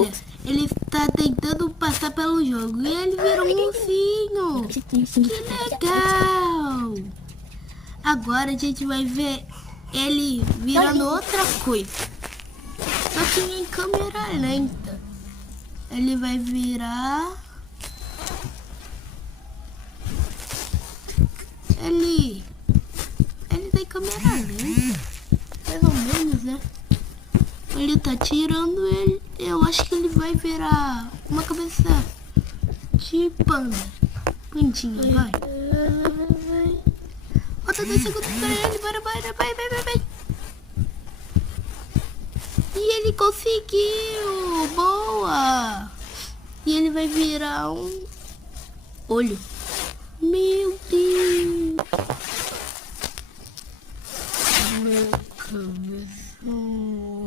Olha, ele tá tentando passar pelo jogo e ele virou um ursinho. Que legal! Agora a gente vai ver ele virando outra coisa. Só que em câmera lenta. Ele vai virar... Ele tá em câmera lenta. Mais ou menos, né? Ele tá tirando ele. Eu acho que ele vai virar uma cabeça de panda. Pandinha, vai. Falta 10 segundos pra ele. Bora, vai. E ele conseguiu. Boa. E ele vai virar um olho. Meu Deus. Meu cabeção.